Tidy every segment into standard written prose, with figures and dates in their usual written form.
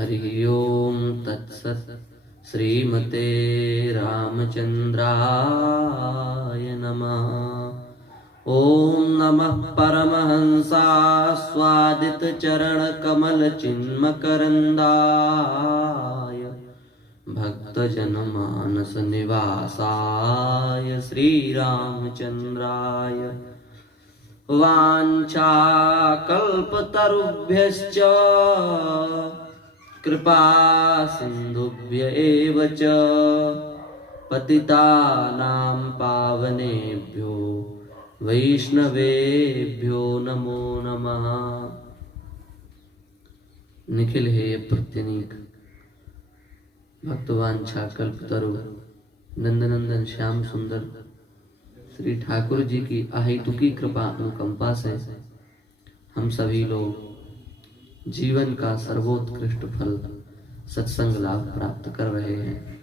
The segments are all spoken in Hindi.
हरि ओम तत्सत्। श्रीमते रामचंद्राय नमः। ओम नमः परमहंसास्वादित चरण कमल चिन्मकरंदाय भक्तजन मानस निवासाय श्री रामचंद्राय वाञ्छाकल्पतरुभ्यश्च कृपा सिन्धुभ्य एव च पतितानां पावनेभ्यो वैष्णवेभ्यो नमो नमः। निखिल हे प्रत्यनीक भक्तवांछा कल्पतरु नंदनंदन श्याम सुंदर श्री ठाकुर जी की अहेतुकी कृपा अनुकंपा से हम सभी लोग जीवन का सर्वोत्कृष्ट फल सत्संग लाभ प्राप्त कर रहे हैं।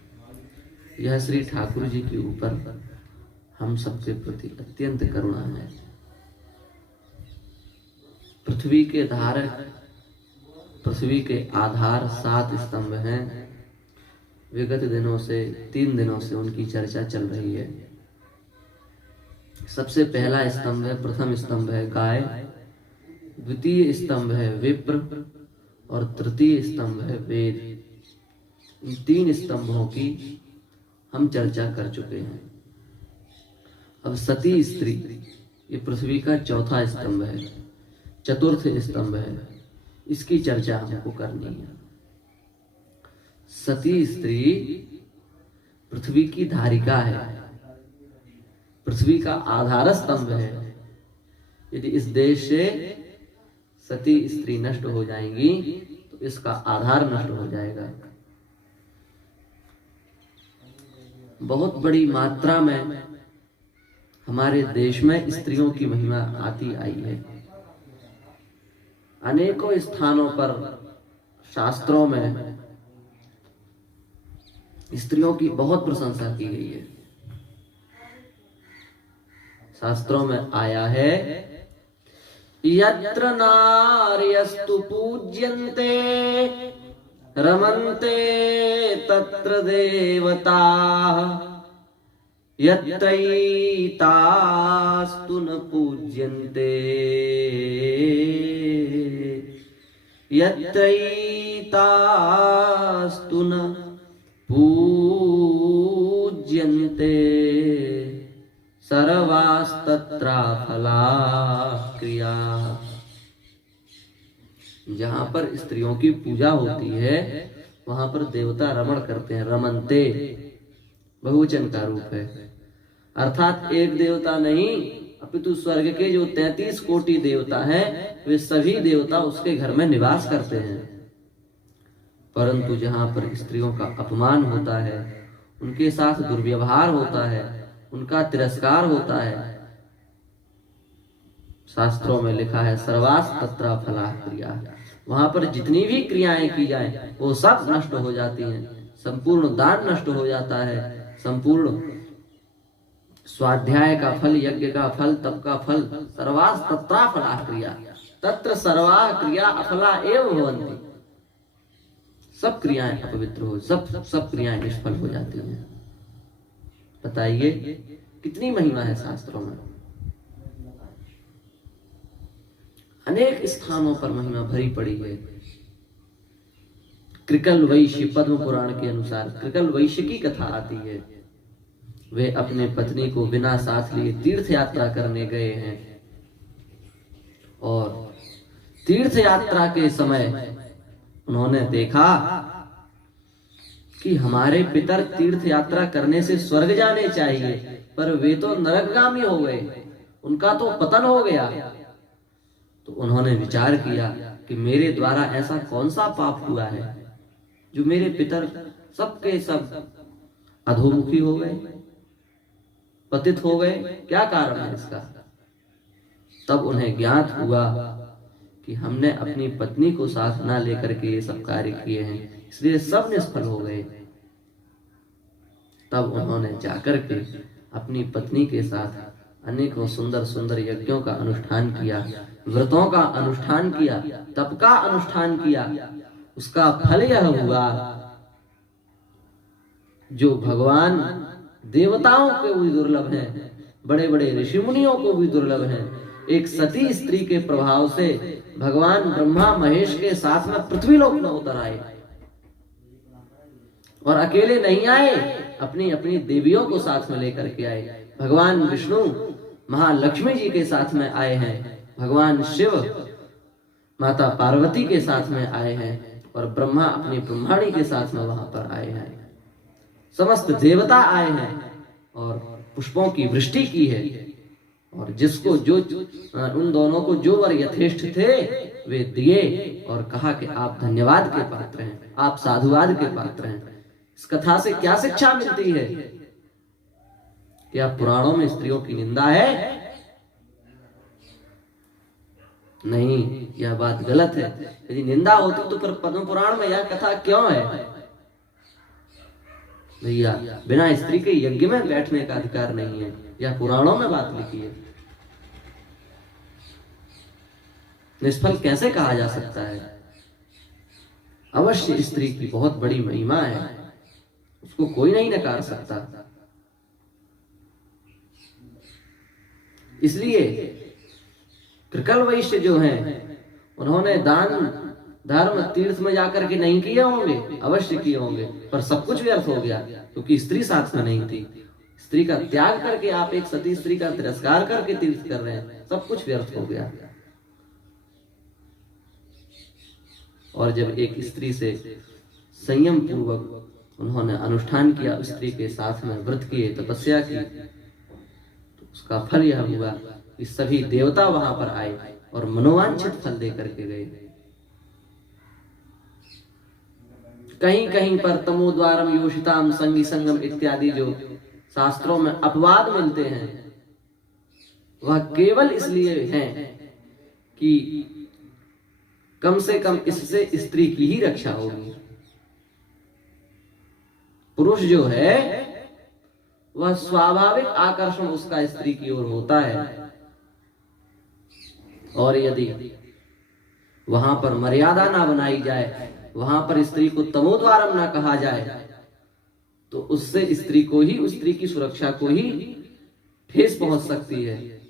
यह श्री ठाकुर जी के ऊपर हम सबके प्रति अत्यंत करुणा है। पृथ्वी के धारक, पृथ्वी के आधार 7 स्तंभ हैं। विगत दिनों से 3 दिनों से उनकी चर्चा चल रही है। सबसे पहला स्तंभ है, प्रथम स्तंभ है गाय, द्वितीय स्तंभ है विप्र और तृतीय स्तंभ है वेद। इन 3 स्तंभों की हम चर्चा कर चुके हैं। अब सती स्त्री, ये पृथ्वी का चौथा स्तंभ है, चतुर्थ स्तंभ है, इसकी चर्चा हमको करनी है। सती स्त्री पृथ्वी की धारिका है, पृथ्वी का आधार स्तंभ है। यदि इस देश से सती स्त्री नष्ट हो जाएंगी तो इसका आधार नष्ट हो जाएगा। बहुत बड़ी मात्रा में हमारे देश में स्त्रियों की महिमा आती आई है। अनेकों स्थानों पर शास्त्रों में स्त्रियों की बहुत प्रशंसा की गई है। शास्त्रों में आया है, यत्र नार्यस्तु पूज्यन्ते रमन्ते तत्र देवताः यत्रैतास्तु न पूज्यन्ते यत्रैतास्तु न पूज्यन्ते सर्वास्तत्रा फला क्रिया। जहां पर स्त्रियों की पूजा होती है वहां पर देवता रमण करते हैं। रमनते बहुवचन का रूप है, अर्थात एक देवता नहीं अपितु स्वर्ग के जो 33 कोटि देवता हैं वे सभी देवता उसके घर में निवास करते हैं। परंतु जहां पर स्त्रियों का अपमान होता है, उनके साथ दुर्व्यवहार होता है, उनका तिरस्कार होता है, शास्त्रों में लिखा है सर्वास तत्रा फला क्रिया। वहां पर जितनी भी क्रियाएं की जाए वो सब नष्ट हो जाती हैं। संपूर्ण दान नष्ट हो जाता है, संपूर्ण स्वाध्याय का फल, यज्ञ का फल, तप का फल, सर्वास तत्रा फला क्रिया तत्र सर्वा क्रिया अफला एव भवन्ति। सब क्रियाएं अपवित्र हो, सब क्रियाएं निष्फल हो जाती हैं। बताइए कितनी महिमा है शास्त्रों में। अनेक स्थानों पर महिमा भरी पड़ी है। कृकल वैश्य, पद्म पुराण के अनुसार कृकल वैश्य की कथा आती है। वे अपने पत्नी को बिना साथ लिए तीर्थ यात्रा करने गए हैं और तीर्थ यात्रा के समय उन्होंने देखा कि हमारे पितर तीर्थ यात्रा करने से स्वर्ग जाने चाहिए पर वे तो नरकगामी हो गए, उनका तो पतन हो गया। तो उन्होंने विचार किया कि मेरे द्वारा ऐसा कौन सा पाप हुआ है जो मेरे पितर सबके सब अधोमुखी हो गए, पतित हो गए, क्या कारण है इसका। तब उन्हें ज्ञात हुआ कि हमने अपनी पत्नी को साथ ना लेकर के ये सब कार्य किए हैं, इसलिए सब निष्फल हो गए। तब उन्होंने जाकर के अपनी पत्नी के साथ अनेकों सुंदर सुंदर यज्ञों का अनुष्ठान किया, व्रतों का अनुष्ठान किया, तप का अनुष्ठान किया। उसका फल यह हुआ जो भगवान देवताओं को भी दुर्लभ है, बड़े बड़े ऋषि मुनियों को भी दुर्लभ है। एक सती स्त्री के प्रभाव से भगवान ब्रह्मा महेश के साथ में पृथ्वी लोक में उतर आए, और अकेले नहीं आए, अपनी अपनी देवियों को साथ में लेकर के आए। भगवान विष्णु महालक्ष्मी जी के साथ में आए हैं, भगवान शिव माता पार्वती के साथ में आए हैं, और ब्रह्मा अपनी ब्रह्माणी के साथ में वहां पर आए हैं। समस्त देवता आए हैं और पुष्पों की वृष्टि की है, और जिसको जो उन दोनों को जो वर यथेष्ट थे वे दिए, और कहा कि आप धन्यवाद के पात्र हैं, आप साधुवाद के पात्र हैं। इस कथा से क्या शिक्षा मिलती है? क्या पुराणों में स्त्रियों की निंदा है? नहीं, यह बात गलत है। यदि निंदा होती तो फिर पद्म पुराण में यह कथा क्यों है? भैया, बिना स्त्री के यज्ञ में बैठने का अधिकार नहीं है, यह पुराणों में बात लिखी है। निष्फल कैसे कहा जा सकता है? अवश्य स्त्री की बहुत बड़ी महिमा है, उसको कोई नहीं नकार सकता। इसलिए कृकल वैश्य जो हैं, उन्होंने दान धर्म तीर्थ में जाकर के नहीं किए होंगे, अवश्य किए होंगे, पर सब कुछ व्यर्थ हो गया क्योंकि स्त्री साथ में नहीं थी। स्त्री का त्याग करके आप एक सती स्त्री का तिरस्कार करके तीर्थ कर रहे हैं, सब कुछ व्यर्थ हो गया। और जब एक स्त्री से संयम पूर्वक उन्होंने अनुष्ठान किया, स्त्री के साथ में व्रत किए, तपस्या की, तो उसका फल यह हुआ कि सभी देवता वहां पर आए और मनोवांछित फल दे करके गए। कहीं कहीं पर तमोद्वारम योषिताम संगी संगम इत्यादि जो शास्त्रों में अपवाद मिलते हैं, वह केवल इसलिए हैं कि कम से कम इससे स्त्री की ही रक्षा होगी। पुरुष जो है वह स्वाभाविक आकर्षण उसका स्त्री की ओर होता है, और यदि वहां पर मर्यादा ना बनाई जाए, वहां पर स्त्री को तमोद्वारम ना कहा जाए, तो उससे स्त्री को ही, उस स्त्री की सुरक्षा को ही ठेस पहुंच सकती है।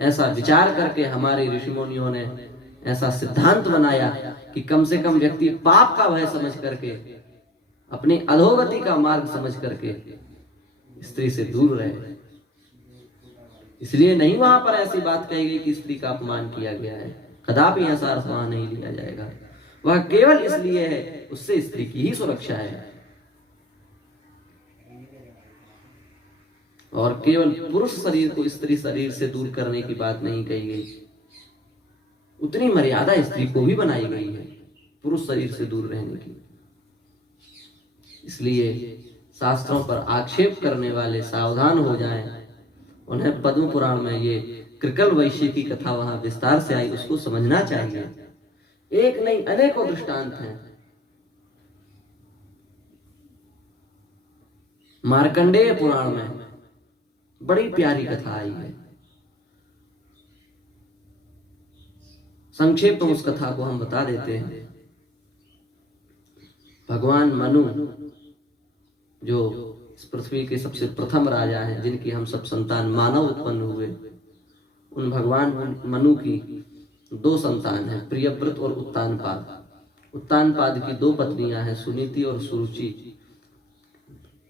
ऐसा विचार करके हमारे ऋषि मुनियों ने ऐसा सिद्धांत बनाया कि कम से कम व्यक्ति पाप का भय समझ करके, अपनी अधोगति का मार्ग समझ करके स्त्री से दूर रहे। इसलिए नहीं वहां पर ऐसी बात कही गई कि स्त्री का अपमान किया गया है, कदापि ऐसा अर्थ वहां नहीं लिया जाएगा। वह केवल इसलिए है, उससे स्त्री की ही सुरक्षा है, और केवल पुरुष शरीर को स्त्री शरीर से दूर करने की बात नहीं कही गई। उतनी मर्यादा स्त्री को भी बनाई गई है पुरुष शरीर से दूर रहने की। इसलिए शास्त्रों पर आक्षेप करने वाले सावधान हो जाएं। उन्हें पद्म पुराण में ये कृकल वैश्य की कथा वहां विस्तार से आई, उसको समझना चाहिए। एक नहीं अनेकों दृष्टांत हैं। मार्कंडेय पुराण में बड़ी प्यारी कथा आई है। संक्षेप में उस कथा को हम बता देते हैं। भगवान मनु जो इस पृथ्वी के सबसे प्रथम राजा हैं, जिनकी हम सब संतान मानव उत्पन्न हुए, उन भगवान मनु की दो संतान हैं, प्रियव्रत और उत्तानपाद। उत्तानपाद की दो पत्नियां हैं, सुनीति और सुरुचि।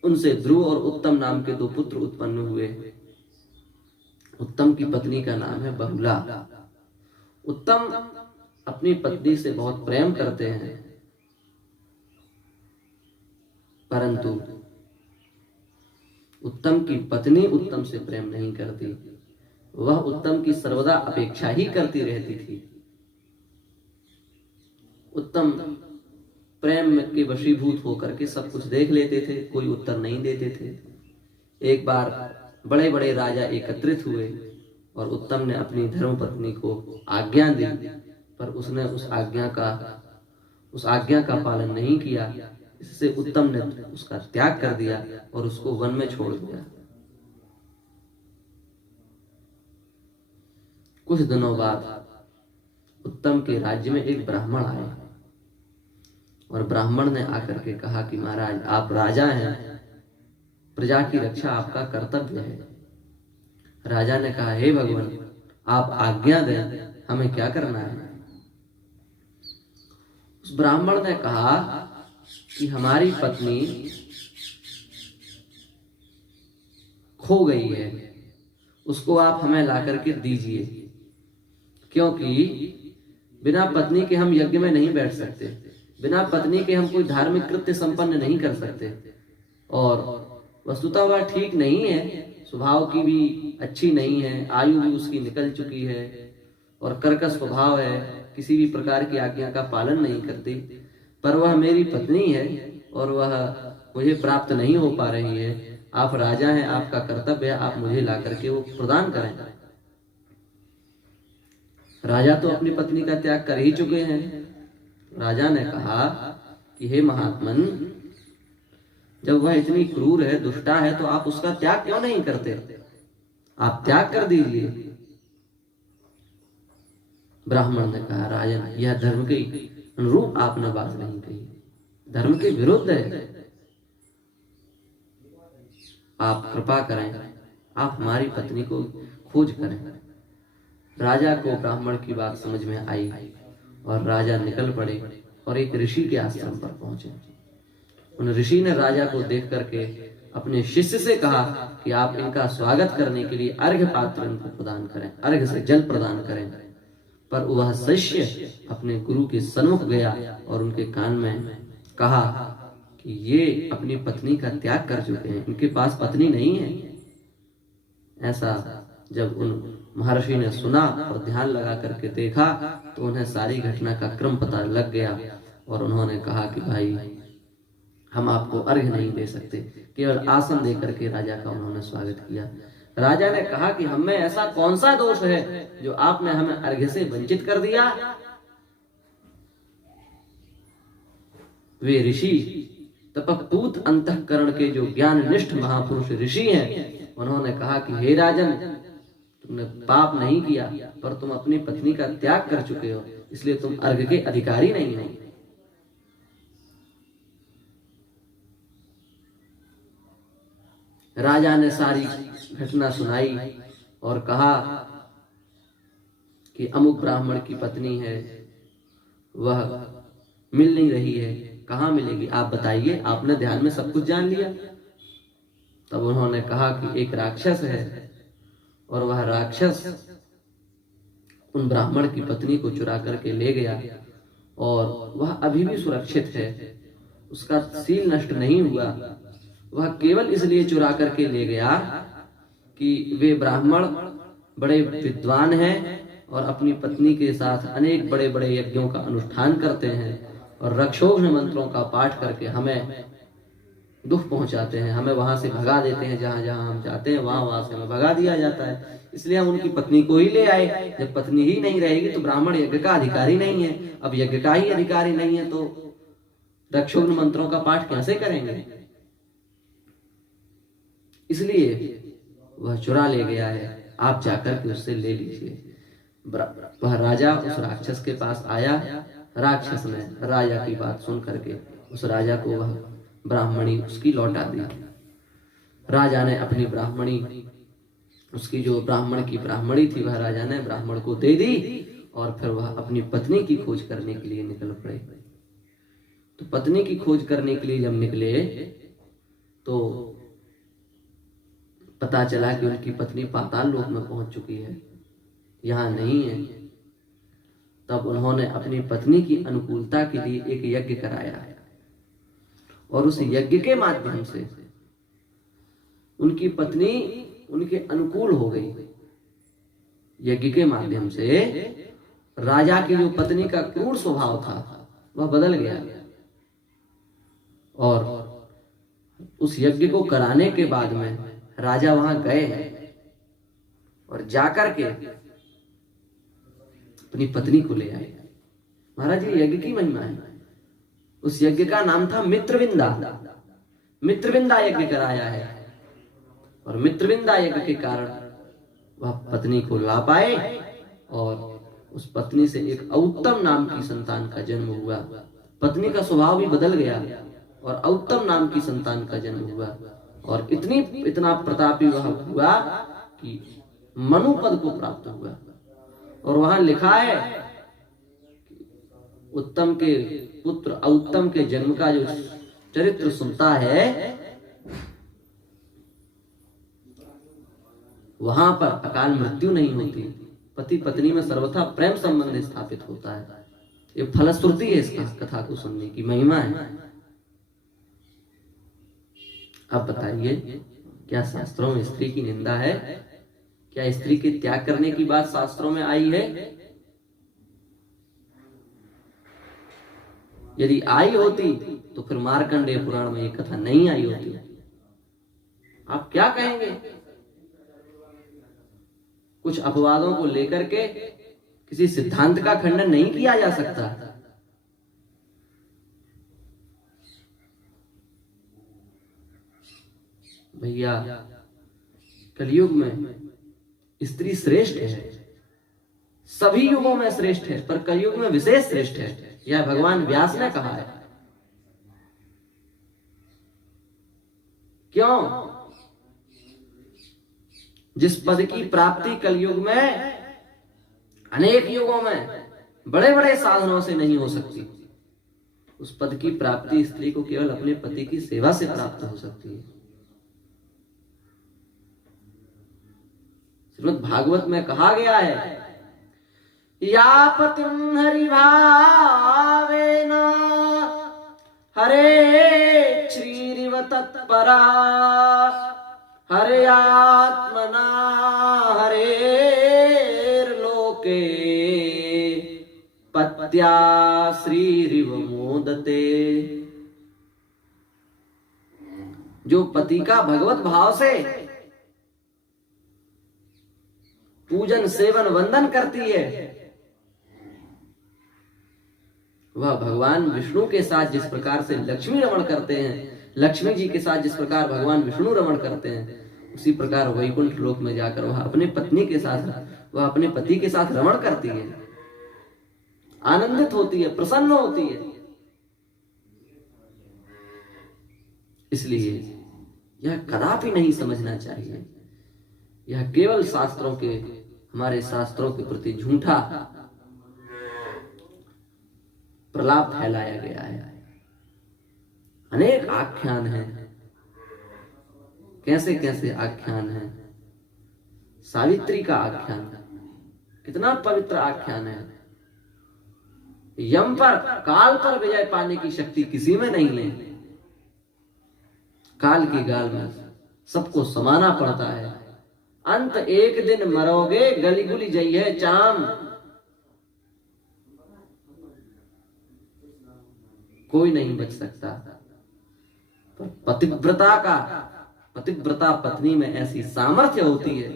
उनसे ध्रुव और उत्तम नाम के दो पुत्र उत्पन्न हुए। उत्तम की पत्नी का नाम है बहुला। उत्तम अपनी पत्नी से बहुत प्रेम करते हैं, परंतु उत्तम की पत्नी उत्तम से प्रेम नहीं करती। वह उत्तम की सर्वदा अपेक्षा ही करती रहती थी। उत्तम प्रेम के वशीभूत होकर के सब कुछ देख लेते थे, कोई उत्तर नहीं देते थे। एक बार बड़े बड़े राजा एकत्रित हुए और उत्तम ने अपनी धर्मपत्नी को आज्ञा दी, पर उसने उस आज्ञा का पालन नहीं किया। इससे उत्तम ने उसका त्याग कर दिया और उसको वन में छोड़ दिया। कुछ दिनों बाद उत्तम के राज्य में एक ब्राह्मण आए। और ब्राह्मण ने आकर के कहा कि महाराज आप राजा हैं, प्रजा की रक्षा आपका कर्तव्य है। राजा ने कहा हे भगवान आप आज्ञा दें, हमें क्या करना है। उस ब्राह्मण ने कहा कि हमारी पत्नी खो गई है, उसको आप हमें ला करके दीजिए, क्योंकि बिना पत्नी के हम यज्ञ में नहीं बैठ सकते, बिना पत्नी के हम कोई धार्मिक कृत्य संपन्न नहीं कर सकते। और वस्तुतः वह ठीक नहीं है, स्वभाव की भी अच्छी नहीं है, आयु भी उसकी निकल चुकी है और कर्कश स्वभाव है, किसी भी प्रकार की आज्ञा का पालन नहीं करती, पर वह मेरी पत्नी है और वह मुझे प्राप्त नहीं हो पा रही है। आप राजा हैं, आपका कर्तव्य है, आप मुझे ला करके वो प्रदान करें। राजा तो अपनी पत्नी का त्याग कर ही चुके हैं। राजा ने कहा कि हे महात्मन, जब वह इतनी क्रूर है, दुष्टा है, तो आप उसका त्याग क्यों नहीं करते, आप त्याग कर दीजिए। ब्राह्मण ने कहा राजन यह धर्म के अनुरूप आपने बात नहीं कही, धर्म के विरुद्ध है, आप कृपा करें, आप हमारी पत्नी को खोज करें। राजा को ब्राह्मण की बात समझ में आई और राजा निकल पड़े और एक ऋषि के आश्रम पर पहुंचे। उन ऋषि ने राजा को देख करके अपने शिष्य से कहा कि आप इनका स्वागत करने के लिए अर्घ्य पात्र इनको प्रदान करें, अर्घ्य से जल प्रदान करें। पर वह शिष्य अपने गुरु के सन्मुख गया और उनके कान में कहा कि ये अपनी पत्नी का त्याग कर चुके हैं, इनके पास पत्नी नहीं है। ऐसा जब उन महर्षि ने सुना और ध्यान लगा करके देखा तो उन्हें सारी घटना का क्रम पता लग गया और उन्होंने कहा कि भाई हम आपको अर्घ्य नहीं दे सकते, केवल आसन दे करके राजा का उन्होंने स्वागत किया। राजा ने कहा कि हम में ऐसा कौन सा दोष है जो आपने हमें अर्घ्य से वंचित कर दिया। वे ऋषि तपपूत अंतःकरण के जो ज्ञान निष्ठ महापुरुष ऋषि हैं, उन्होंने कहा कि हे राजन, तुमने पाप नहीं किया पर तुम अपनी पत्नी का त्याग कर चुके हो, इसलिए तुम अर्घ्य के अधिकारी नहीं हो। राजा ने सारी घटना सुनाई और कहा कि अमुक ब्राह्मण की पत्नी है, वह मिल नहीं रही है, कहाँ मिलेगी आप बताइए, आपने ध्यान में सब कुछ जान लिया। तब उन्होंने कहा कि एक राक्षस है और वह राक्षस उन ब्राह्मण की पत्नी को चुरा करके ले गया और वह अभी भी सुरक्षित है, उसका सील नष्ट नहीं हुआ। वह केवल इसलिए चुरा करके ले गया कि वे ब्राह्मण बड़े विद्वान हैं और अपनी पत्नी के साथ अनेक बड़े बड़े यज्ञों का अनुष्ठान करते हैं और रक्षोघ्न मंत्रों का पाठ करके हमें दुख पहुंचाते हैं, हमें वहां से भगा देते हैं, जहां जहां हम जाते हैं वहां से हमें भगा दिया जाता है। इसलिए हम उनकी पत्नी को ही ले आए। जब पत्नी ही नहीं रहेगी तो ब्राह्मण यज्ञ का अधिकारी नहीं है, अब यज्ञ का ही अधिकारी नहीं है तो रक्षोघ्न मंत्रों का पाठ कैसे करेंगे। इसलिए वह चुरा ले गया है, आप जाकर के उससे ले लीजिए। वह राजा उस राक्षस के पास आया। राक्षस ने राजा की बात सुन करके उस राजा को वह ब्राह्मणी उसकी लौटा दी। राजा ने अपनी ब्राह्मणी, उसकी जो ब्राह्मण की ब्राह्मणी थी, वह राजा ने ब्राह्मण को दे दी और फिर वह अपनी पत्नी की खोज करने के लिए निकल पड़े। तो पत्नी की खोज करने के लिए जब निकले तो पता चला कि उनकी पत्नी पाताल लोक में पहुंच चुकी है, यहां नहीं है। तब उन्होंने अपनी पत्नी की अनुकूलता के लिए एक यज्ञ कराया और उस यज्ञ के माध्यम से उनकी पत्नी उनके अनुकूल हो गई। यज्ञ के माध्यम से राजा की जो पत्नी का क्रूर स्वभाव था वह बदल गया और उस यज्ञ को कराने के बाद में राजा वहां गए और जाकर के अपनी पत्नी को ले आए। महाराज ये यज्ञ की महिमा है। उस यज्ञ का नाम था मित्रविंदा। मित्रविंदा यज्ञ कराया है और मित्रविंदा यज्ञ के कारण वह पत्नी को ला पाए और उस पत्नी से एक उत्तम नाम की संतान का जन्म हुआ पत्नी का स्वभाव भी बदल गया और औत्तम नाम की संतान का जन्म हुआ और इतना प्रतापी वह हुआ कि मनु पद को प्राप्त हुआ। और वहां लिखा है उत्तम के पुत्र औत्तम के जन्म का जो चरित्र सुनता है वहां पर अकाल मृत्यु नहीं होती, पति पत्नी में सर्वथा प्रेम संबंध स्थापित होता है। ये फलश्रुति है इसका कथा को सुनने की महिमा है। अब बताइए, क्या शास्त्रों में स्त्री की निंदा है? क्या स्त्री के त्याग करने की बात शास्त्रों में आई है? यदि आई होती तो फिर मार्कंडेय पुराण में ये कथा नहीं आई होती। आप क्या कहेंगे? कुछ अपवादों को लेकर के किसी सिद्धांत का खंडन नहीं किया जा सकता। भैया, कलयुग में स्त्री श्रेष्ठ है, सभी युगों में श्रेष्ठ है, पर कलयुग में विशेष श्रेष्ठ है। यह भगवान व्यास ने कहा है। क्यों? जिस पद की प्राप्ति कलयुग में अनेक युगों में बड़े बड़े साधनों से नहीं हो सकती, उस पद की प्राप्ति स्त्री को केवल अपने पति की सेवा से प्राप्त हो सकती है। श्रीमद् भागवत में कहा गया है, या पतिं हरि भावेन हरे श्रीरिव तत्परा हरे आत्मना हरेर्लोके पत्या श्रीरिव मोदते। जो पति का भगवत भाव से पूजन सेवन वंदन करती है, वह भगवान विष्णु के साथ जिस प्रकार से लक्ष्मी रमण करते हैं, लक्ष्मी जी के साथ जिस प्रकार भगवान विष्णु रमण करते हैं, उसी प्रकार वैकुंठ लोक में जाकर वह अपने पत्नी के साथ, वह अपने पति के साथ रमण करती है, आनंदित होती है, प्रसन्न होती है। इसलिए यह कदापि नहीं समझना चाहिए, यह केवल शास्त्रों के, हमारे शास्त्रों के प्रति झूठा प्रलाप फैलाया गया है। अनेक आख्यान हैं, कैसे कैसे आख्यान हैं। सावित्री का आख्यान कितना पवित्र आख्यान है। यम पर, काल पर विजय पाने की शक्ति किसी में नहीं है। काल की गाल में सबको समाना पड़ता है। अंत एक दिन मरोगे, गली गुली जइए चाम। कोई नहीं बच सकता। पर पतिव्रता पत्नी में ऐसी सामर्थ्य होती है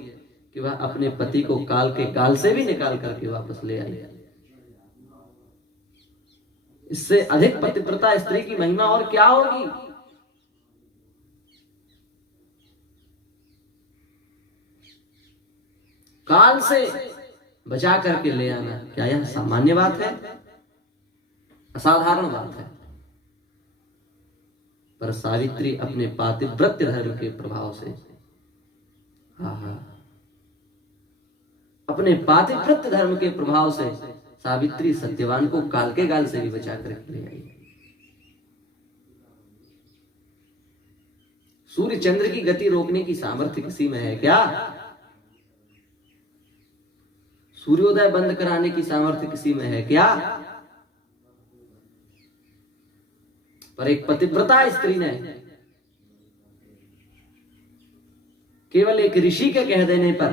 कि वह अपने पति को काल के गाल से भी निकाल करके वापस ले आई। इससे अधिक पतिव्रता स्त्री की महिमा और क्या होगी। काल से बचा करके ले आना, क्या यह सामान्य बात है? असाधारण बात है। पर सावित्री अपने पातिव्रत्य धर्म के प्रभाव से, अपने पातिव्रत्य धर्म के प्रभाव से सावित्री सत्यवान को काल के गाल से भी बचा कर ले आई। सूर्य चंद्र की गति रोकने की सामर्थ्य किसी में है क्या? सूर्योदय बंद कराने की सामर्थ्य किसी में है क्या? पर एक पतिव्रता स्त्री ने केवल एक ऋषि के कह देने पर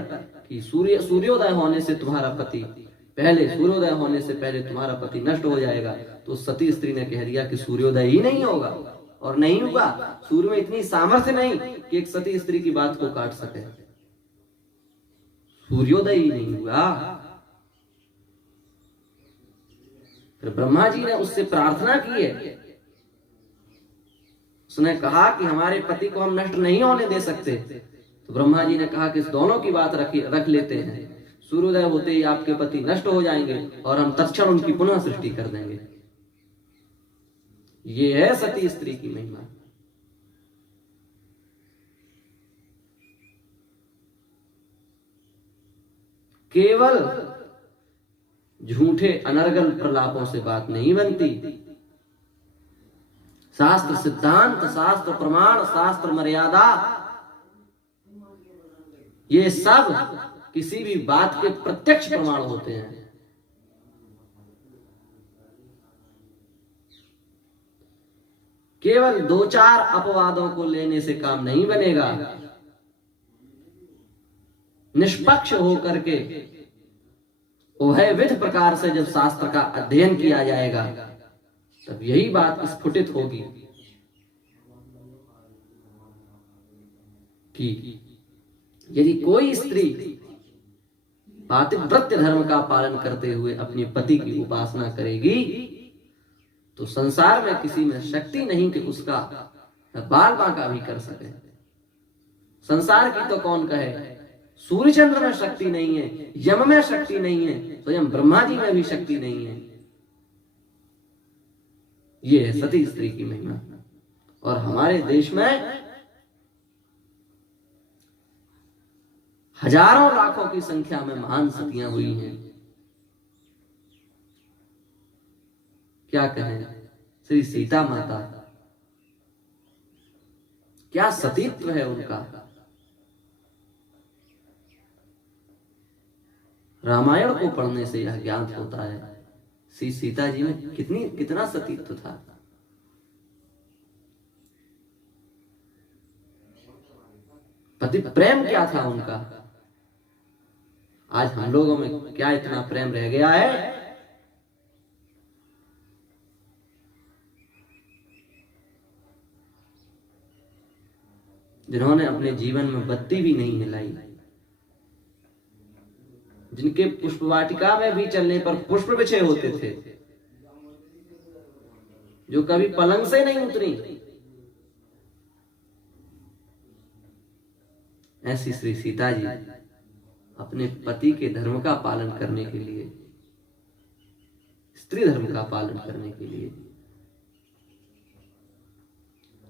कि सूर्योदय होने से तुम्हारा पति सूर्योदय होने से पहले तुम्हारा पति नष्ट हो जाएगा, तो सती स्त्री ने कह दिया कि सूर्योदय ही नहीं होगा, और नहीं हुआ। सूर्य में इतनी सामर्थ्य नहीं कि एक सती स्त्री की बात को काट सके। सूर्योदय ही नहीं हुआ। फिर ब्रह्मा जी ने उससे प्रार्थना की है। उसने कहा कि हमारे पति को हम नष्ट नहीं होने दे सकते। तो ब्रह्मा जी ने कहा कि इस दोनों की बात रख लेते हैं। सूर्योदय होते ही आपके पति नष्ट हो जाएंगे और हम तत्क्षण उनकी पुनः सृष्टि कर देंगे। ये है सती स्त्री की महिमा। केवल झूठे अनर्गल प्रलापों से बात नहीं बनती। शास्त्र सिद्धांत, शास्त्र प्रमाण, शास्त्र मर्यादा, ये सब किसी भी बात के प्रत्यक्ष प्रमाण होते हैं। केवल दो चार अपवादों को लेने से काम नहीं बनेगा। निष्पक्ष होकर के उभयविध प्रकार से जब शास्त्र का अध्ययन किया जाएगा तब यही बात स्फुटित होगी कि यदि कोई स्त्री पातिव्रत्य धर्म का पालन करते हुए अपने पति की उपासना करेगी तो संसार में किसी में शक्ति नहीं कि उसका बाल बांका भी कर सके। संसार की तो कौन कहे, सूर्य चंद्र में शक्ति नहीं है, यम में शक्ति नहीं है, स्वयं ब्रह्मा जी में भी शक्ति नहीं है। ये है सती स्त्री की महिमा। और हमारे देश में हजारों लाखों की संख्या में महान सतियां हुई हैं। क्या कहें, श्री सीता माता, क्या सतीत्व है उनका। रामायण को पढ़ने से यह ज्ञात होता है श्री सीता जी में कितना सतीत्व था। पति प्रेम क्या था उनका। आज हम लोगों में क्या इतना प्रेम रह गया है। जिन्होंने अपने जीवन में बत्ती भी नहीं हिलाई, जिनके पुष्प वाटिका में भी चलने पर पुष्प बिछे होते थे, जो कभी पलंग से नहीं उतरी, ऐसी श्री सीता जी अपने पति के धर्म का पालन करने के लिए, स्त्री धर्म का पालन करने के लिए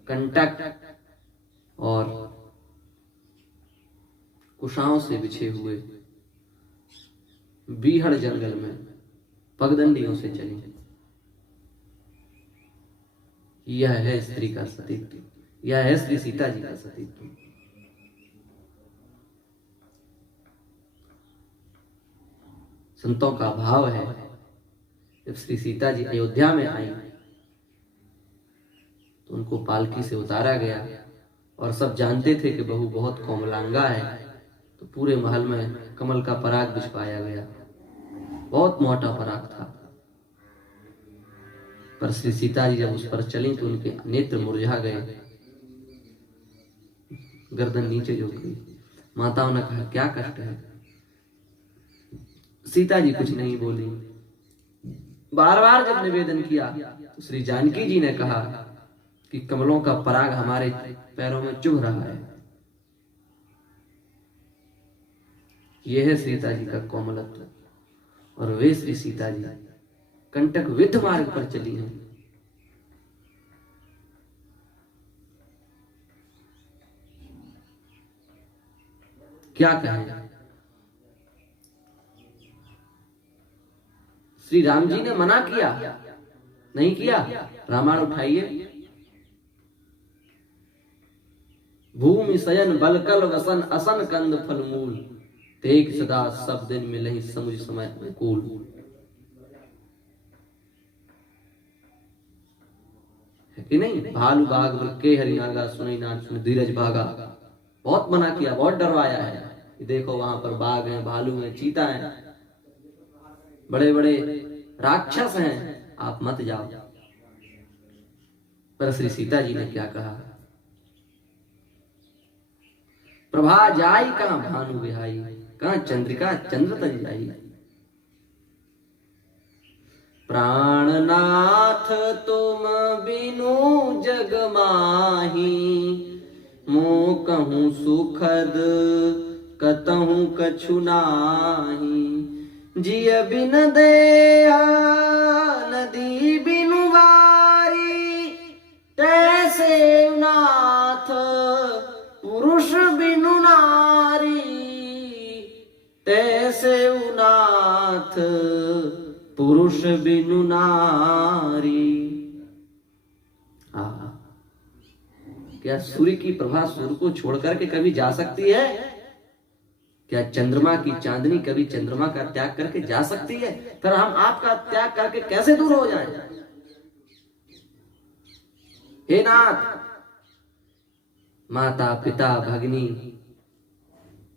कंटक और कुशाओं से बिछे हुए बीहड़ जंगल में पगडंडियों से चली। यह है स्त्री का सतीत्व, यह है श्री सीता जी का सतीत्व। संतों का भाव है, जब श्री सीता जी अयोध्या में आई तो उनको पालकी से उतारा गया और सब जानते थे कि बहू बहुत कोमलांगा है, तो पूरे महल में कमल का पराग बिछवाया गया। बहुत मोटा पराग था, पर श्री सीता जी जब उस पर चली तो उनके नेत्र मुरझा गए, गर्दन नीचे झुक गई। माताओं ने कहा, क्या कष्ट है। सीता जी कुछ नहीं बोली। बार बार जब निवेदन किया तो श्री जानकी जी ने कहा कि कमलों का पराग हमारे पैरों में चुभ रहा है। यह है सीता जी का कोमलत्व। और वे श्री सीता जी कंटक विद्ध मार्ग पर चली हैं। क्या कहें, श्री राम जी ने मना किया, नहीं किया। रामायण उठाइए, भूमि शयन बलकल वसन असन कंद फल मूल, तेग सदा सब दिन मिलहि समुझ समय अनुकूल। है कि नहीं। भालू बाग के हरिनागा सुनई नाथ सुन धीरज भागा। बहुत मना किया, बहुत डरवाया है कि देखो वहां पर बाघ हैं, भालू हैं, चीता हैं, बड़े बड़े राक्षस हैं, आप मत जाओ। पर श्री सीता जी ने क्या कहा, प्रभा जाई कहां भानु बिहाई, कहां चंद्रिका चंद्र तज जाई। प्राणनाथ तुम बिनु जग माही, मो कहूं सुखद कतहु कछु नाही। जिय बिन देहा नदी बिनु वारी, पुरुष बिनु नारी। क्या सूर्य की प्रभा सूर्य को छोड़ करके कभी जा सकती है? क्या चंद्रमा की चांदनी कभी चंद्रमा का त्याग करके जा सकती है? फिर हम आपका त्याग करके कैसे दूर हो जाएं? हे नाथ, माता पिता भगिनी,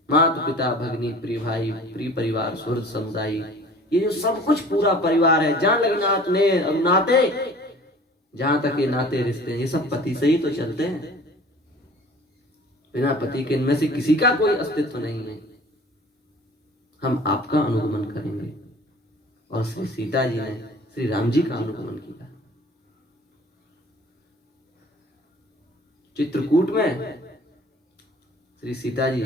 माता पिता भगिनी, प्रिय भाई, प्रिय परिवार, सुहृद समुदाय, ये जो सब कुछ पूरा परिवार है, जान लगे नाथ ने नाते, जहां तक ये नाते रिश्ते हैं, ये सब पति से ही तो चलते हैं। बिना पति के इनमें से किसी का कोई अस्तित्व नहीं है। हम आपका अनुगमन करेंगे। और श्री सीता जी ने श्री राम जी का अनुगमन किया। चित्रकूट में श्री सीता जी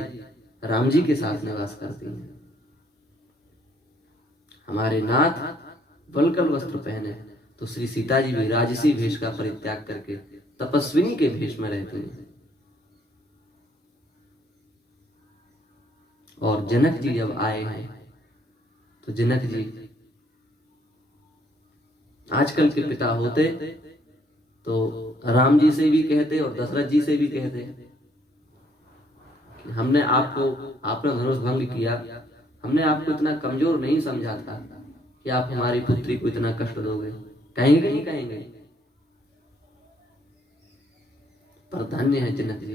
राम जी के साथ निवास करती हैं। हमारे नाथ वल्कल वस्त्र पहने तो श्री सीता जी भी राजसी भेष का परित्याग करके तपस्विनी के भेष में रहती हैं। और जनक जी जब आए हैं तो जनक जी आजकल के पिता होते तो राम जी से भी कहते और दशरथ जी से भी कहते कि आपने धनुष भंग किया, हमने आपको इतना कमजोर नहीं समझा था कि आप हमारी पुत्री को इतना कष्ट दोगे। कहेंगे नहीं कहेंगे? पर धन्य है जनक जी।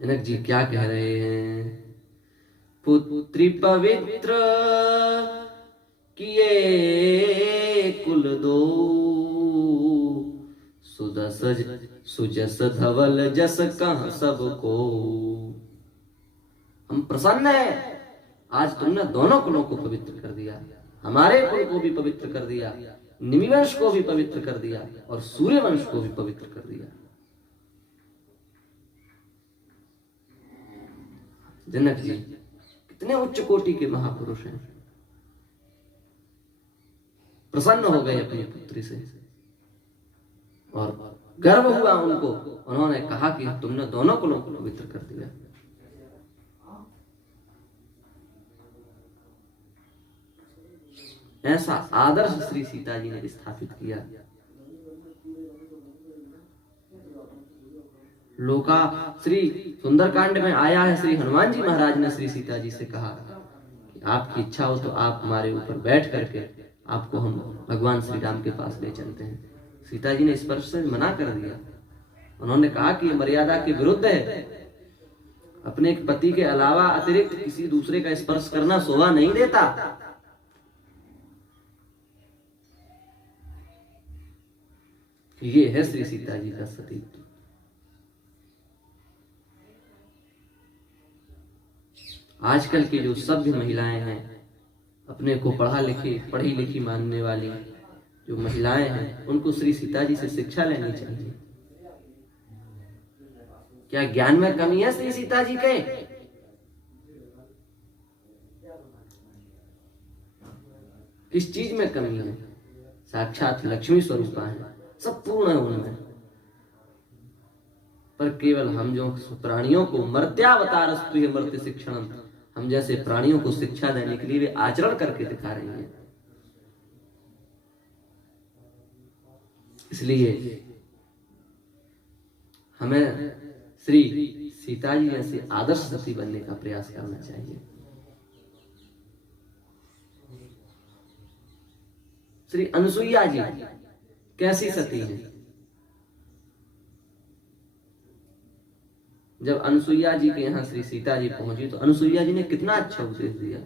जनक जी क्या कह रहे हैं? पुत्री पवित्र किए कुल दो, सुजस धवल जस कह सबको। हम प्रसन्न है, आज तुमने दोनों कुलों को पवित्र कर दिया। हमारे कुल को भी पवित्र कर दिया, निमि वंश को भी पवित्र कर दिया और सूर्य वंश को भी पवित्र कर दिया। जनक जी कितने उच्च कोटि के महापुरुष हैं। प्रसन्न हो गए अपनी पुत्री से और गर्व हुआ उनको। उन्होंने कहा कि तुमने दोनों कुलों को पवित्र कर दिया। ऐसा आदर्श श्री सीता जी ने स्थापित किया। लोका श्री सुंदरकांड में आया है, श्री हनुमान जी महाराज ने श्री सीता जी से कहा कि आपकी इच्छा हो तो आप हमारे ऊपर बैठ करके आपको हम भगवान श्री राम के पास ले चलते हैं। सीता जी ने स्पर्श से मना कर दिया। उन्होंने कहा कि मर्यादा के विरुद्ध है। अपने पति के अलावा अतिरिक्त किसी दूसरे का स्पर्श करना शोभा नहीं देता। ये है श्री सीता जी का सतीत्व। आजकल की जो सभ्य महिलाएं हैं, अपने को पढ़ी लिखी मानने वाली जो महिलाएं हैं, उनको श्री सीता जी से शिक्षा लेनी चाहिए। क्या ज्ञान में कमी है श्री सीता जी के? किस चीज में कमी है? साक्षात लक्ष्मी स्वरूपा है, सब पूर्ण है उनमें। पर केवल हम जो प्राणियों को मर्त्यावतार मर्त्य शिक्षण, हम जैसे प्राणियों को शिक्षा देने के लिए वे आचरण करके दिखा रही हैं। इसलिए हमें श्री सीता जी जैसे आदर्श सती बनने का प्रयास करना चाहिए। श्री अनुसुईया जी कैसी सती है? जब अनुसुईया जी के यहाँ श्री सीता जी पहुंची तो अनुसुईया जी ने कितना अच्छा उपदेश दिया।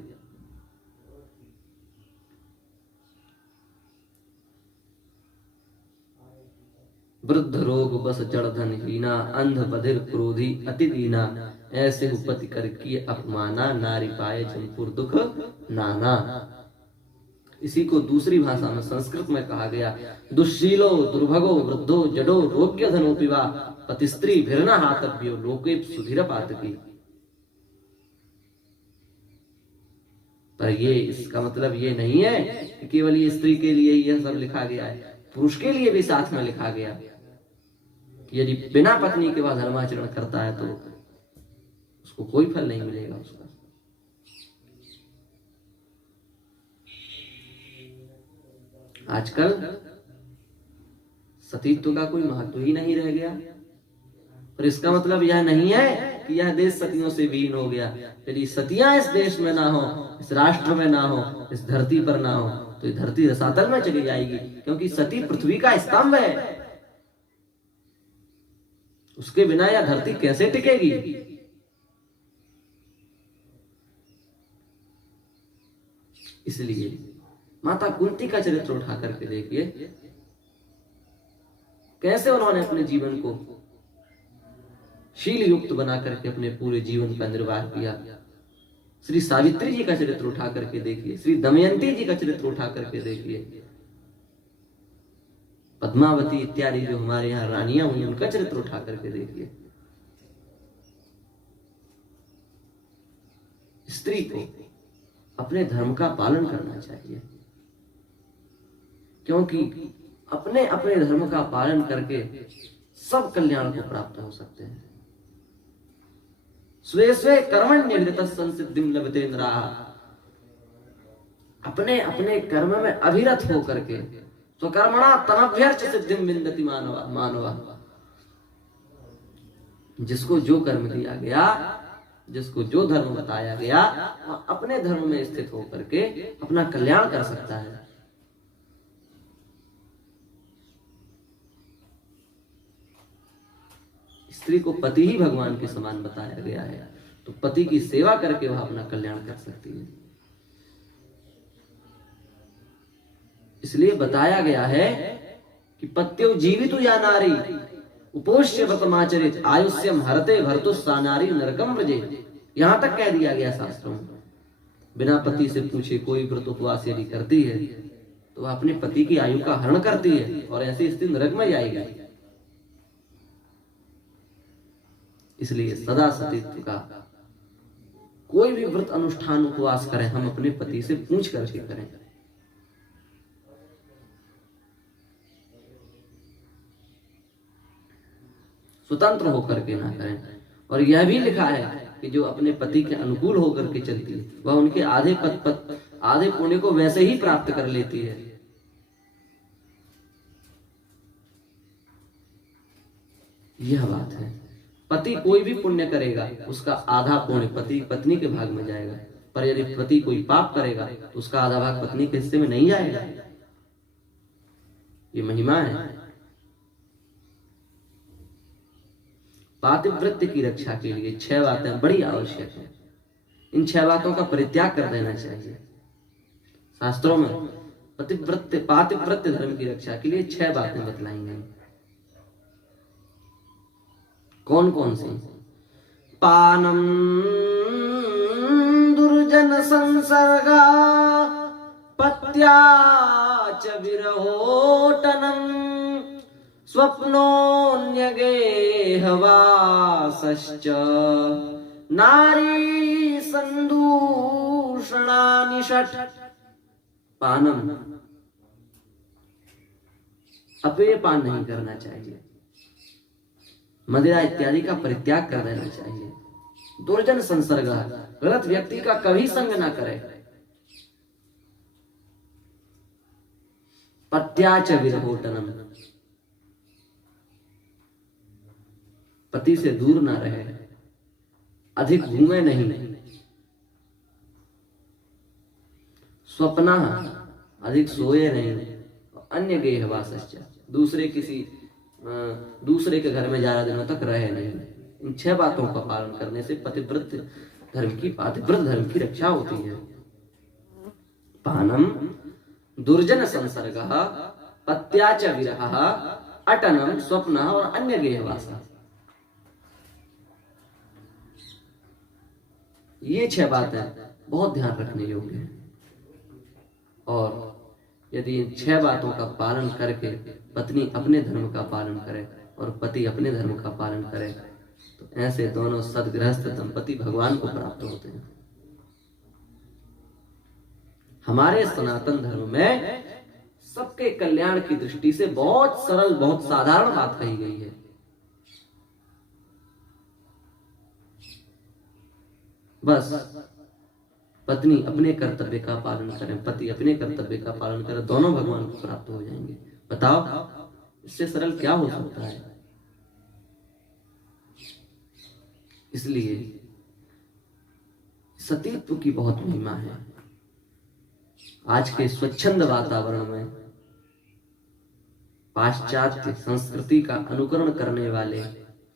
वृद्ध रोग बस जड़ धन हीना, अंध बधिर क्रोधी अति दीना, ऐसे उपति कर किए अपमाना, नारी पाए जमपुर दुख नाना। इसी को दूसरी भाषा में संस्कृत में कहा गया, दुश्शीलो दुर्भगो वृद्धो जडो रोग्य धनोपिवा, पति स्त्री भिरना हातव्यो लोके सुधीर पातकी। पर ये इसका मतलब ये नहीं है कि केवल ये स्त्री के लिए यह सब लिखा गया है, पुरुष के लिए भी साथ में लिखा गया कि यदि बिना पत्नी के बाद धर्माचरण करता है तो उसको कोई फल नहीं मिलेगा उसका। आजकल सतीत्व का कोई महत्व ही नहीं रह गया। पर इसका मतलब यह नहीं है कि यह देश सतियों से विहीन हो गया। यदि सतियां इस देश में ना हो, इस राष्ट्र में ना हो, इस धरती पर ना हो, तो ये धरती रसातल में चली जाएगी। क्योंकि सती पृथ्वी का स्तंभ है, उसके बिना यह धरती कैसे टिकेगी। इसलिए माता कुंती का चरित्र उठा करके देखिए, कैसे उन्होंने अपने जीवन को शील युक्त बना करके अपने पूरे जीवन का निर्वाह किया। श्री सावित्री जी का चरित्र उठा करके देखिए, श्री दमयंती जी का चरित्र उठा करके देखिए, पद्मावती इत्यादि जो हमारे यहाँ रानियां हुई उनका चरित्र उठा करके देखिए। स्त्री को अपने धर्म का पालन करना चाहिए, क्योंकि अपने अपने धर्म का पालन करके सब कल्याण को प्राप्त हो सकते हैं। स्वे स्वे कर्मण्यनिरत संसिद्धिं लभते नराः। अपने अपने कर्म में अभिरत होकर के स्वकर्मणा तमभ्यर्च सिद्धिं विन्दति मानवः। जिसको जो कर्म दिया गया, जिसको जो धर्म बताया गया, वह अपने धर्म में स्थित होकर के अपना कल्याण कर सकता है। स्त्री को पति ही भगवान के समान बताया गया है, तो पति की सेवा करके वह अपना कल्याण कर सकती है। इसलिए बताया गया है कि पत्यो जीवितु या नारी उपोष्य व्रतमाचरित आयुष्यम हरते भर्तुस्सा नारी नरकम व्रजे। यहां तक कह दिया गया शास्त्रों में, बिना पति से पूछे कोई व्रत उपवास यदि करती है तो वह अपने पति की आयु का हरण करती है और ऐसी स्थिति नरक में जाएगी। इसलिए सदा सतीत्व का कोई भी व्रत अनुष्ठान उपवास करें, हम अपने पति से पूछ करके करें। स्वतंत्र होकर के ना करें। और यह भी लिखा है कि जो अपने पति के अनुकूल होकर के चलती है वह उनके आधे पुण्य को वैसे ही प्राप्त कर लेती है। यह बात है, पति कोई भी पुण्य करेगा उसका आधा पुण्य पति पत्नी के भाग में जाएगा, पर यदि पति कोई पाप करेगा तो उसका आधा भाग पत्नी के हिस्से में नहीं जाएगा। ये महिमा है। पातिव्रत्य की रक्षा के लिए 6 बातें बड़ी आवश्यक है। इन 6 बातों का परित्याग कर देना चाहिए। शास्त्रों में पातिव्रत्य धर्म की रक्षा के लिए 6 बातें बतलाई गई। कौन कौन सी? पानम दुर्जन संसर्गा पत्या च विरहोटनम स्वप्नोऽन्यगेहवासश्च नारी संदूषणानि षट्। पानम, अपेयपान नहीं करना चाहिए, मदिरा इत्यादि का परित्याग कर देना चाहिए। दुर्जन संसर्ग, गलत व्यक्ति का कभी संग ना करे। पत्याच विरहोटनम, पति से दूर ना रहे, अधिक घूमे नहीं। स्वप्ना, अधिक सोए नहीं। अन्य गेहवासश्च, दूसरे के घर में ज्यादा दिनों तक रहे नहीं। इन 6 बातों का पालन करने से पातिव्रत धर्म की रक्षा होती है। पानम दुर्जन संसर्ग पत्याच विरह अटनम स्वप्न और अन्य गेहवास, ये 6 बातें बहुत ध्यान रखने योग्य है। और यदि इन 6 बातों का पालन करके पत्नी अपने धर्म का पालन करे और पति अपने धर्म का पालन करे तो ऐसे दोनों सदगृहस्थ दंपति भगवान को प्राप्त होते हैं। हमारे सनातन धर्म में सबके कल्याण की दृष्टि से बहुत सरल, बहुत साधारण बात कही गई है। बस पत्नी अपने कर्तव्य का पालन करें, पति अपने कर्तव्य का पालन करें, दोनों भगवान को प्राप्त हो जाएंगे। बताओ इससे सरल क्या हो सकता है। इसलिए सतीत्व की बहुत महिमा है। आज के स्वच्छंद वातावरण में पाश्चात्य संस्कृति का अनुकरण करने वाले,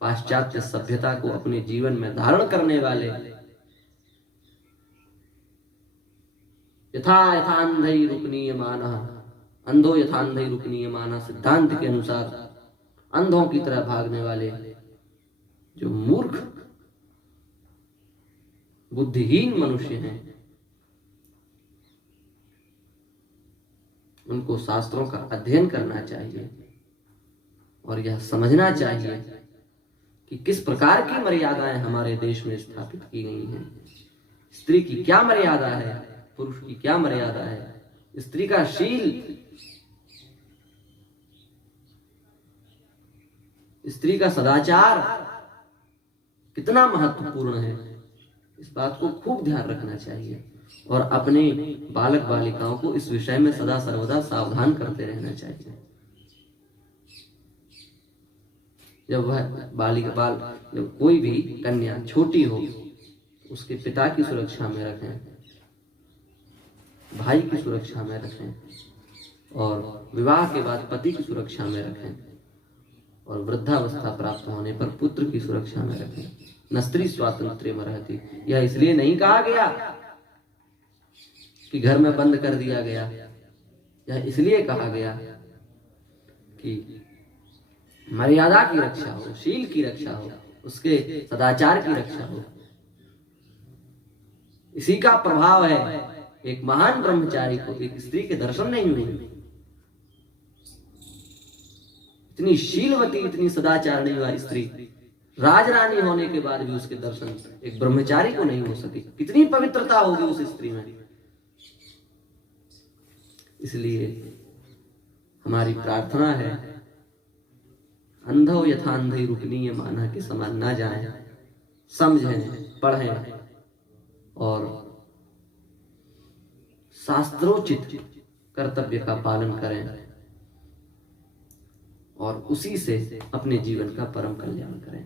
पाश्चात्य सभ्यता को अपने जीवन में धारण करने वाले, यथा यथान्धैरुपनीयमानः, अंधो यथान्धैरुपनीयमानः सिद्धांत के अनुसार अंधों की तरह भागने वाले जो मूर्ख बुद्धिहीन मनुष्य हैं, उनको शास्त्रों का अध्ययन करना चाहिए और यह समझना चाहिए कि किस प्रकार की मर्यादाएं हमारे देश में स्थापित की गई हैं। स्त्री की क्या मर्यादा है, पुरुष की क्या मर्यादा है, स्त्री का शील, स्त्री का सदाचार कितना महत्वपूर्ण है, इस बात को खूब ध्यान रखना चाहिए और अपने बालक बालिकाओं को इस विषय में सदा सर्वदा सावधान करते रहना चाहिए। जब कोई भी कन्या छोटी हो, उसके पिता की सुरक्षा में रखें, भाई की सुरक्षा में रखें और विवाह के बाद पति की सुरक्षा में रखें और वृद्धावस्था प्राप्त होने पर पुत्र की सुरक्षा में रखें। न स्त्री स्वातंत्र्य में रहती, यह इसलिए नहीं कहा गया कि घर में बंद कर दिया गया, यह इसलिए कहा गया कि मर्यादा की रक्षा हो, शील की रक्षा हो, उसके सदाचार की रक्षा हो। इसी का प्रभाव है एक महान ब्रह्मचारी को एक स्त्री के दर्शन नहीं हुए। इतनी शीलवती, इतनी सदाचारणी वाली स्त्री राजरानी होने के बाद भी उसके दर्शन एक ब्रह्मचारी को नहीं हो सके। कितनी पवित्रता होगी उस स्त्री में। इसलिए हमारी प्रार्थना है, अंधो यथान्धैरुपनीयमानः के समान ना जाएं, समझें, पढ़ें और शास्त्रोचित कर्तव्य का पालन करें और उसी से अपने जीवन का परम कल्याण करें।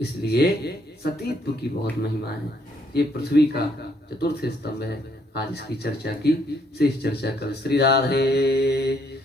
इसलिए सतीत्व की बहुत महिमा है। ये पृथ्वी का चतुर्थ स्तंभ है। आज इसकी चर्चा की, शेष चर्चा कल। श्री राधे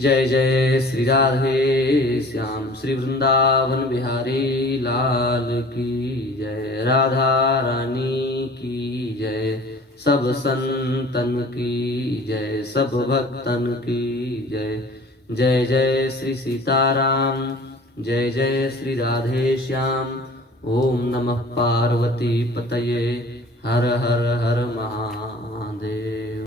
जय जय श्री राधे श्याम, श्री वृंदावन बिहारी लाल की जय, राधा रानी की जय, सब संतन की जय, सब भक्तन की जय। जय जय श्री सीताराम, जय जय श्री राधे श्याम। ओम नमः पार्वती पतये, हर हर हर महा